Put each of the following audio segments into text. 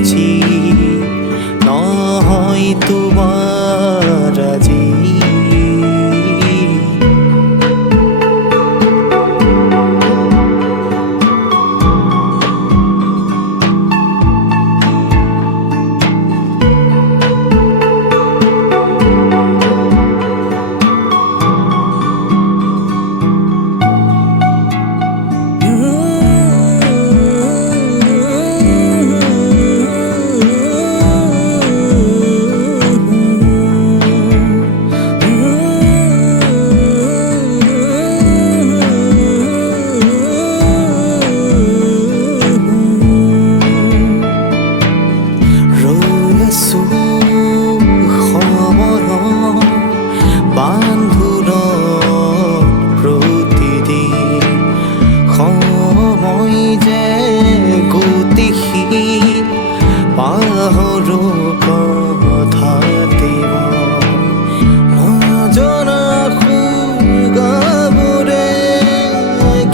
আছি নহয় তোমাৰ আজি পাহৰো কথাতে নজনা সুগাবোৰে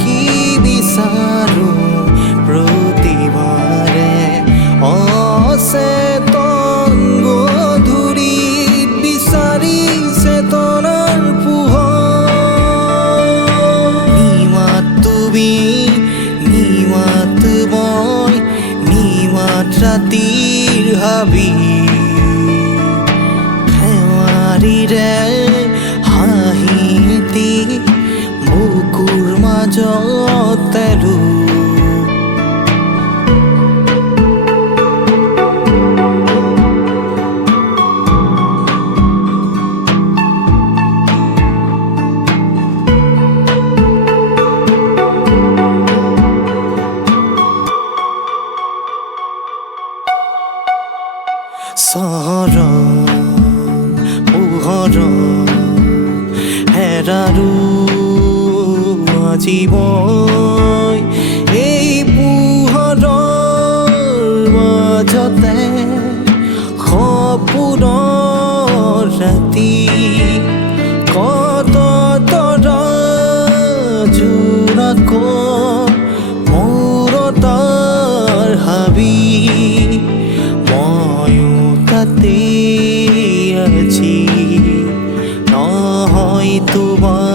কি বিচাৰো প্ৰতিবাৰে অচেতন গধূলিত বিচাৰি চেতনাৰ পোহৰ নিমাত তুমি নিমাত মই নিমাত ৰাতিৰ হাবি ফেৱাৰীৰে হাঁহিতি বুকুৰ মাজত তেৰু চহৰ পোহৰ হেৰাৰো আজি মই এই পোহৰৰ মাজতে সপোনৰ ৰাতি কত তৰা জোনাক মোৰ তাৰ হাবি তাতে আছি নহয় তোমাৰ